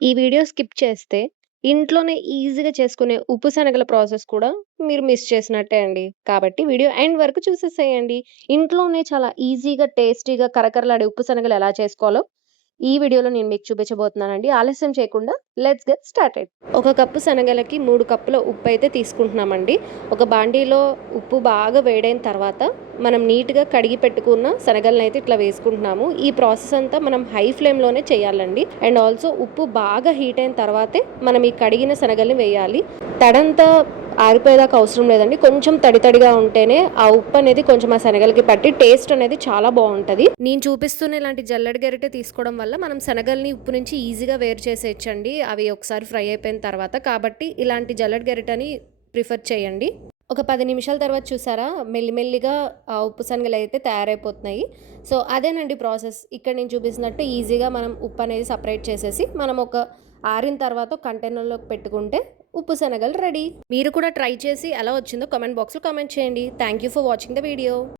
ఈ video skip చేస్తే ఇంట్లోనే ఈజీగా చేసుకునే ఉప్పు శనగల ప్రాసెస్ కూడా మీరు మిస్ చేసినట్టే అండి. కాబట్టి వీడియో ఎండ్ వరకు చూసేసేయండి. ఇంట్లోనే చాలా ఈజీగా, టేస్టీగా కరకరలాడే ఉప్పు శనగలు ఎలా చేసుకోవాలో ఈ వీడియోలో నేను మీకు చూపించబోతున్నానండి. ఆలస్యం చేయకుండా లెట్స్ గెట్ స్టార్టెడ్. ఒక కప్పు శనగలకి 3 కప్పుల ఉప్పు అయితే తీసుకుంటున్నామండి. ఒక బాండీలో ఉప్పు బాగా వేడైన తర్వాత మనం నీట్‌గా కడిగి పెట్టుకున్న శనగలను అయితే ఇట్లా వేసుకుంటున్నాము. ఈ ప్రాసెస్ అంతా మనం హై ఫ్లేమ్‌లోనే చేయాలండి. అండ్ ఆల్సో ఉప్పు బాగా హీట్ అయిన తర్వాతే మనం ఈ కడిగిన శనగల్ని వేయాలి. తడంతా ఆరిపోయేదాకా అవసరం లేదండి. కొంచెం తడిగా ఉంటేనే ఆ ఉప్పు అనేది కొంచెం ఆ శనగలకి పట్టి టేస్ట్ అనేది చాలా బాగుంటది. నేను చూపిస్తున్న ఇలాంటి జల్లెడ గరిటె తీసుకోవడం వల్ల మనం శనగల్ని ఉప్పు నుంచి ఈజీగా వేరు చేసేయచ్చండి. అవి ఒకసారి ఫ్రై అయిపోయిన తర్వాత. కాబట్టి ఇలాంటి జల్లెడ గరిటెని ప్రిఫర్ చేయండి. ఒక 10 నిమిషాల తర్వాత చూసారా మెల్లిమెల్లిగా ఆ ఉప్పు శనగలు అయితే తయారైపోతున్నాయి. సో అదేనండి ప్రాసెస్. ఇక్కడ నేను చూపిస్తున్నట్టు ఈజీగా మనం ఉప్పు అనేది సపరేట్ చేసేసి మనం ఒక ఆరిన తర్వాత కంటైనర్లోకి పెట్టుకుంటే ఉప్పు శనగలు రెడీ. మీరు కూడా ట్రై చేసి ఎలా వచ్చిందో కామెంట్ బాక్స్లో కామెంట్ చేయండి. Thank you for watching the video.